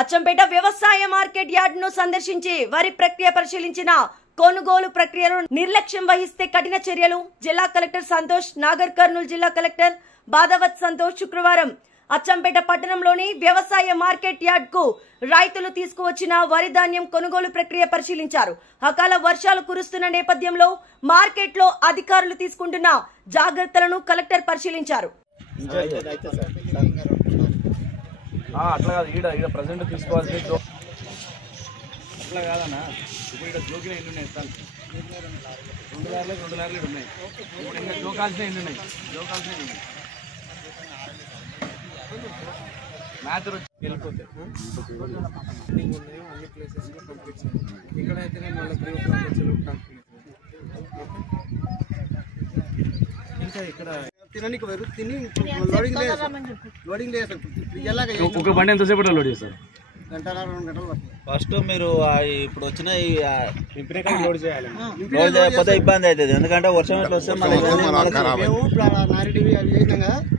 అచ్చంపేట వ్యవసాయ market yard ను సందర్శించి వరి ప్రక్రియ పరిశీలించిన కొనుగోలు ప్రక్రియలో నిర్లక్ష్యం వహిస్తే కఠిన చర్యలు జిల్లా కలెక్టర్ సంతోష్. నాగర్ కర్నూలు జిల్లా కలెక్టర్ బాదావత్ సంతోష్ శుక్రవారం అచ్చంపేట పట్టణంలోని వ్యవసాయ మార్కెట్ యార్డ్ కు రైతులు తీసుకువచ్చిన వరి ధాన్యం కొనుగోలు ప్రక్రియ పరిశీలించారు. అకాల వర్షాలు కురుస్తున్న నేపథ్యంలో మార్కెట్ లో అధికారులు తీసుకుంటున్న జాగ్రత్తలను కలెక్టర్ పరిశీలించారు. అట్లా కాదు, ఈడ ప్రజెంట్ తీసుకోవాల్సిన అట్లా కాదన్నా. ఇప్పుడు ఇక్కడ జోకిన ఎన్ని ఉన్నాయి సార్? 2 లారీలు ఉన్నాయి. ఇప్పుడు ఇంకా జోకాల్సిన ఎన్ని ఉన్నాయి? మ్యాథర్ వచ్చి వెళ్ళిపోతే అన్ని ప్లేసెస్లో పంపించాను. ఇక్కడైతేనే మళ్ళీ ఇంకా ఇక్కడ తినడానికి వేరు తిని లోడింగ్ లేదు. ఒక బండి ఎంతసేపు లోడ్ చేస్తారు? గంటల 2 గంటలు పడుతుంది. ఫస్ట్ మీరు ఇప్పుడు వచ్చిన లోడ్ చేయకపోతే ఇబ్బంది అవుతుంది. ఎందుకంటే వర్షం ఎట్లా వస్తే మళ్ళీ మేము నారెడ్డి అవి చేసినాం కదా.